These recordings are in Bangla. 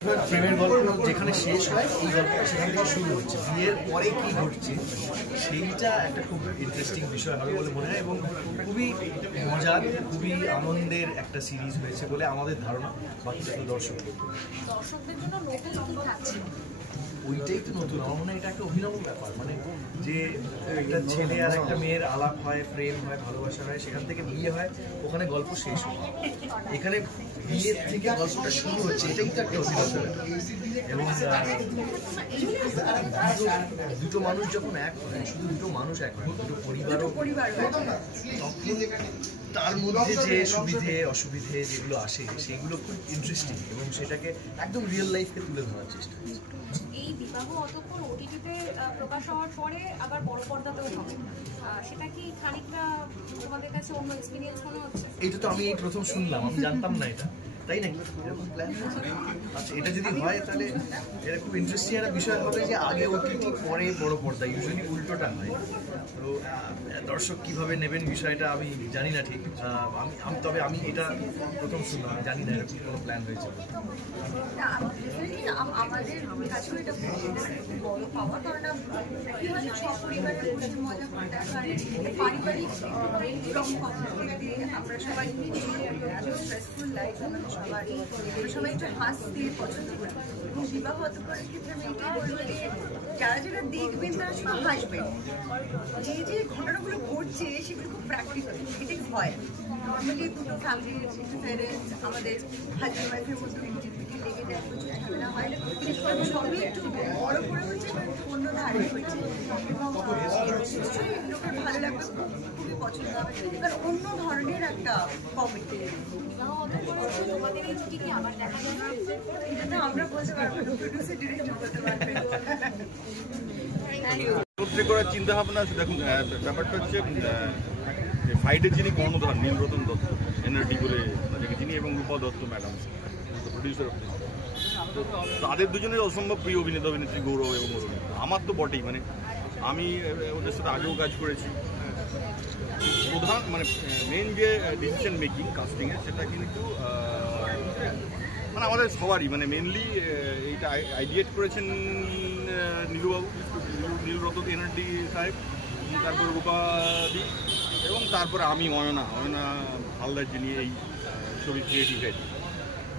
প্রেমের গল্প যেখানে শেষ হয় এই গল্পটা সেখান থেকে শুরু হচ্ছে, বিয়ের পরে কি ঘটছে সেইটা একটা খুব ইন্টারেস্টিং বিষয় হবে বলে মনে হয় এবং খুবই মজার, খুবই আনন্দের একটা সিরিজ হয়েছে বলে আমাদের ধারণা। বাকি দর্শকদের জন্য নতুন থাকছে, ওইটাই তো নতুন। আমার মনে হয় এটা একটা অভিনব ব্যাপার, মানে যে একটা ছেলে আর একটা মেয়ের আলাপ হয়, প্রেম হয়, ভালোবাসা হয়, সেখান থেকে বিয়ে হয়, ওখানে গল্প শেষ হয়। এখানে বিয়ের থেকে গল্পটা শুরু হচ্ছে, এটাই তো একটা অভিনব ব্যাপার। এবং দুটো মানুষ যখন এক হয়, শুধু দুটো মানুষ এক হয়, দুটো পরিবার, তখন তার মধ্যে যে সুবিধে অসুবিধে যেগুলো আসে সেগুলো খুব ইন্টারেস্টিং এবং সেটাকে একদম রিয়েল লাইফকে তুলে ধরার চেষ্টা হচ্ছে। এই বিবাহ অতঃপর ওটিটিতে প্রকাশ হওয়ার পরে আবার বড় পর্দাতেও হবে, সেটা কি খানিকটা তোমাদের কাছে অন্য এক্সপিরিয়েন্স মনে হচ্ছে? এইটা তো আমি এই প্রথম শুনলাম, আমি জানতাম না এটা, তাই নাকি এরকম প্ল্যান? আচ্ছা, এটা যদি হয় তাহলে এটা খুব ইন্টারেস্টিং একটা বিষয় হবে যে আগে ওটিটি পরে বড় পর্দা, ইউজুয়ালি উল্টোটা হয়। তো দর্শক কিভাবে নেবেন বিষয়টা আমি জানি না ঠিক, তবে আমি এটা প্রথম শুনলাম, আমি জানি না এরকম কোনো প্ল্যান হয়েছে। আমাদের কাছেও এটা বড় পাওয়া, কারণ কি হয় সপরিবারের মজা পারিবারিক আমরা সবাই স্ট্রেসফুল লাইফ, আমাদের সবারই আমরা সবাই একটু হাসতে পছন্দ করি এবং বিবাহ অতঃপরের ক্ষেত্রে আমি এটাই বলবো যে যারা যারা দেখবেন তারা সবাই হাসবেন। যে ঘটনাগুলো ঘটছে সেগুলো খুব প্র্যাকটিক্যাল, এটাই হয়। নর্মালি দুটো ফ্যামিলির প্যারেন্টস আমাদের হাজব্যান্ড ওয়াইফের মধ্যে লেগে যায়, প্রচুর ঝামেলা হয়, সবই একটু বড় করে হচ্ছে এবং একটু অন্য ধারে হচ্ছে এবং নিশ্চয়ই লোকের ভালো লাগবে, খুবই পছন্দ হবে, কারণ অন্য ধরনের একটা কমেডি। বিবাহ অতঃপর তোমাদের এই জুটি কি আবার দেখা যাবে? এটা তো আমরা বলতে পারবো, প্রডিউসার ডিরেক্টর বলতে পারবেন। করার চিন্তা ভাবনা আছে। দেখুন, ব্যাপারটা হচ্ছে ফাইটের যিনি কর্ণধার নীলরতন দত্ত এনআরডি বলে যাকে যিনি, এবং রূপা দত্ত ম্যাডাম প্রডিউসার, তো তাদের দুজনের অসম্ভব প্রিয় অভিনেতা অভিনেত্রী গৌরব এবং অরুণ। আমার তো বটেই, মানে আমি ওদের সাথে আগেও কাজ করেছি। প্রধান মানে মেন যে ডিসিশন মেকিং কাস্টিংয়ের সেটা কিন্তু মানে আমাদের সবারই, মানে মেনলি এইটা আইডিয়েট করেছেন নীলুবাবু, নীলরতন এনআরডি সাহেব, তারপরে রূপাদি, এবং তারপরে আমি অয়না হালদার, যিনি এই ছবির ক্রিয়েটিভ হেড।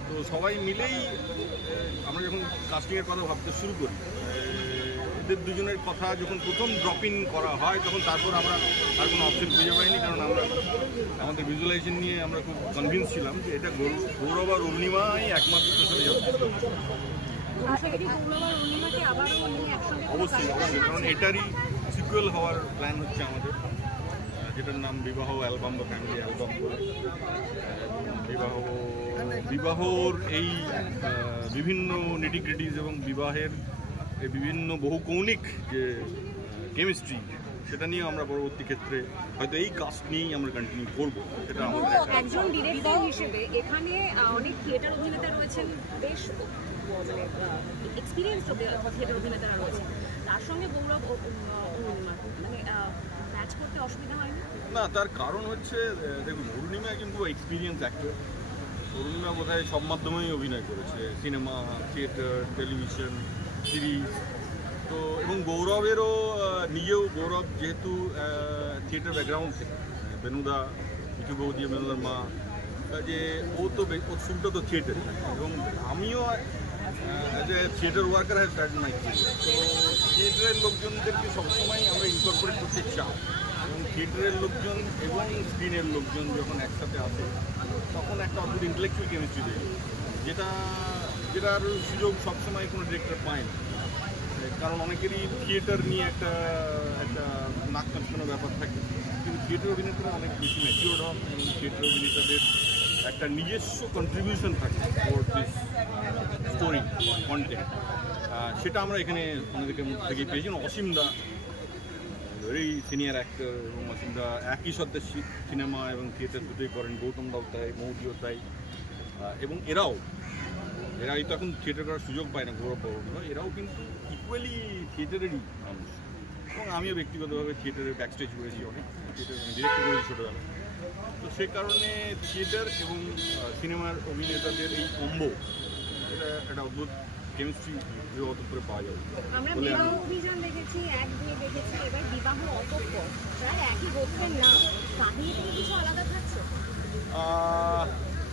তো সবাই মিলেই আমরা যখন কাস্টিংয়ের কথা ভাবতে শুরু করি, এদের দুজনের কথা যখন প্রথম ড্রপ ইন করা হয়, তখন তারপর আমরা আর কোনো অপশন খুঁজে পাইনি, কারণ আমরা আমাদের ভিজুয়ালাইজেশন নিয়ে আমরা খুব কনভিন্স ছিলাম যে এটা গৌরব আর অরুণিমাই একমাত্র চলে যাচ্ছে। অবশ্যই, কারণ এটারই সিকুয়েল হওয়ার প্ল্যান হচ্ছে আমাদের, যেটার নাম বিবাহ অ্যালবাম বা ফ্যামিলি অ্যালবাম বলে। বিবাহর এই বিভিন্ন নিটিগ্রিটিজ এবং বিবাহের বিভিন্ন বহুকৌণিক যে কেমিস্ট্রি, সেটা নিয়ে আমরা পরবর্তী ক্ষেত্রে হয়তো এই কাস্ট নিয়েই আমরা কন্টিনিউ করবো। সেটা আমাদের একজন ডিরেক্টর হিসেবে এখানে অনেক থিয়েটার অভিনেতা রয়েছেন, বেশ মানে এক্সপিরিয়েন্স থিয়েটার অভিনেতারা রয়েছেন, তার সঙ্গে গৌরব মানে ম্যাচ করতে অসুবিধা হয়নি? না, তার কারণ হচ্ছে দেখুন, অরুণিমা কিন্তু এক্সপিরিয়েন্স অ্যাক্টর। অরুণিমা বোধহয় সব মাধ্যমেই অভিনয় করেছে, সিনেমা, থিয়েটার, টেলিভিশন, সিরিজ। তো এবং গৌরবেরও গৌরব যেহেতু থিয়েটার ব্যাকগ্রাউন্ড থেকে, বেনুদা, কিছু বৌদি, বেনুদার মা, যে ও তো ওর শুরুটা তো থিয়েটার, এবং আমিও as a theatre worker have started my career. তো থিয়েটারের লোকজনদেরকে সবসময় আমরা ইনকর্পোরেট করতে চাই, এবং থিয়েটারের লোকজন এবং স্ক্রিনের লোকজন যখন একসাথে আসে তখন একটা অদ্ভুত ইন্টেলেকচুয়াল কেমিস্ট্রি দেয়, যেটার সুযোগ সবসময় কোনো ডিরেক্টর পায় না। কারণ অনেকেরই থিয়েটার নিয়ে একটা নাক কাঁচকানো ব্যাপার থাকে, কিন্তু থিয়েটার অভিনেতারা অনেক বেশি ম্যাচিওর্ড হন, এবং থিয়েটার অভিনেতাদের একটা নিজস্ব কন্ট্রিবিউশন থাকে ফর দিস স্টোরি কন্টেন্ট। সেটা আমরা এখানে আমাদেরকে থেকেই পেয়েছি। অসীমদা ভেরি সিনিয়র অ্যাক্টর, এবং অসীমদা একই সাথে সিনেমা এবং থিয়েটার দুটোই করেন, গৌতম দাও তাই, মৌদিও তাই, এবং এরাই তো এখন থিয়েটার করার সুযোগ পায় না, গৌরব বাবু, এরাও কিন্তু ইকুয়ালি থিয়েটারেরই মানুষ। এবং আমিও ব্যক্তিগতভাবে থিয়েটারের ব্যাকস্টেজ করেছি, অনেক থিয়েটার আমি ডিরেক্ট করেছি ছোটোবেলায়। তো সে কারণে থিয়েটার এবং সিনেমার অভিনেতাদের এই কম্বো এটা একটা অদ্ভুত কেমিস্ট্রি বিবাহ করে পাওয়া যাবে। আমরা বলে বিবাহ আমি- অভিযান দেখেছি, এক দুই দেখেছি, এবার বিবাহ অতঃপর প্রায় একই গোত্রের নাম, কাহিনী থেকে কিছু আলাদা থাকছে?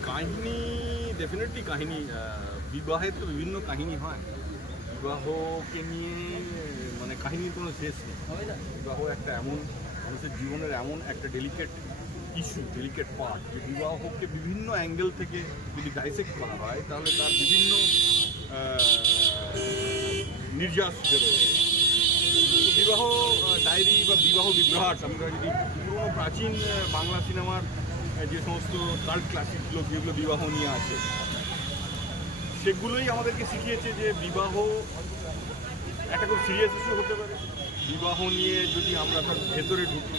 কাহিনী ডেফিনেটলি কাহিনী, বিবাহে তো বিভিন্ন কাহিনী হয়। বিবাহকে নিয়ে মানে কাহিনীর কোনো শেষ নেই। বিবাহ একটা এমন মানুষের জীবনের এমন একটা ডেলিকেট ইস্যু, ডেলিকেট পার্ট, যে বিবাহকে বিভিন্ন অ্যাঙ্গেল থেকে যদি ডাইসেক্ট করা হয় তাহলে তার বিভিন্ন নির্যাস বেরোয়। বিবাহ ডায়েরি বা বিবাহ বিভ্রাট, আমরা যদি পুরোনো প্রাচীন বাংলা সিনেমার যে সমস্ত কাল্ট ক্লাসিকগুলো যেগুলো বিবাহ নিয়ে আছে, সেগুলোই আমাদেরকে শিখিয়েছে যে বিবাহ একটা খুব সিরিয়াস ইস্যু হতে পারে। বিবাহ নিয়ে যদি আমরা তার ভেতরে ঢুকি,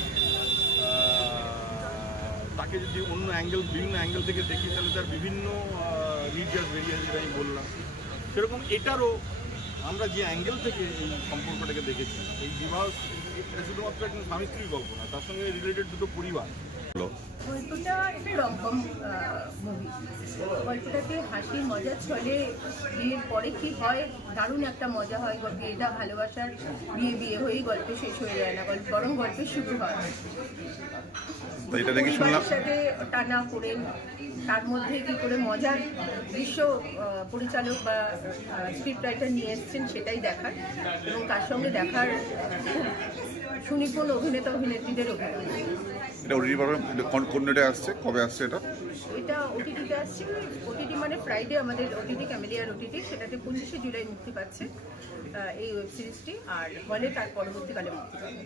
তাকে যদি অন্য অ্যাঙ্গেল, বিভিন্ন অ্যাঙ্গেল থেকে দেখি, তাহলে তার বিভিন্ন নির্যাস বেরিয়ে যেটা আমি বললাম, সেরকম এটারও আমরা যে অ্যাঙ্গেল থেকে এই সম্পর্কটাকে দেখেছি, এই বিবাহ এটা শুধুমাত্র একজন স্বামী স্ত্রীর গল্প না, তার সঙ্গে রিলেটেড দুটো পরিবার। গল্পটা একটা রকম মুভি। গল্পটাতে হাসি মজা চলে, বিয়ের পরে কি হয়, দারুণ একটা মজা হয়। বিয়েটা ভালোবাসার বিয়ে হয়েই গল্প শেষ হয়ে যায় না, বরং গল্পের শুরু হয়। পরিবারের সাথে টানা করে তার মধ্যে কি করে মজার দৃশ্য পরিচালক বা স্ক্রিপ্ট রাইটার নিয়ে এসছেন সেটাই দেখার, এবং তার সঙ্গে দেখার সুনিপুণ অভিনেতা অভিনেত্রীদের অভিনয়। এটা ওটিটি আসছে, কবে আসছে এটা? এটা ওটিটিতে আসছে, ওটিটি মানে ফ্রাইডে আমাদের ওটিটি, ক্যামেলিয়ার ওটিটি, সেটাতে 25শে জুলাই মুক্তি পাচ্ছে এই ওয়েব সিরিজটি, আর হলে তার পরবর্তীকালে মুক্তি পাবে।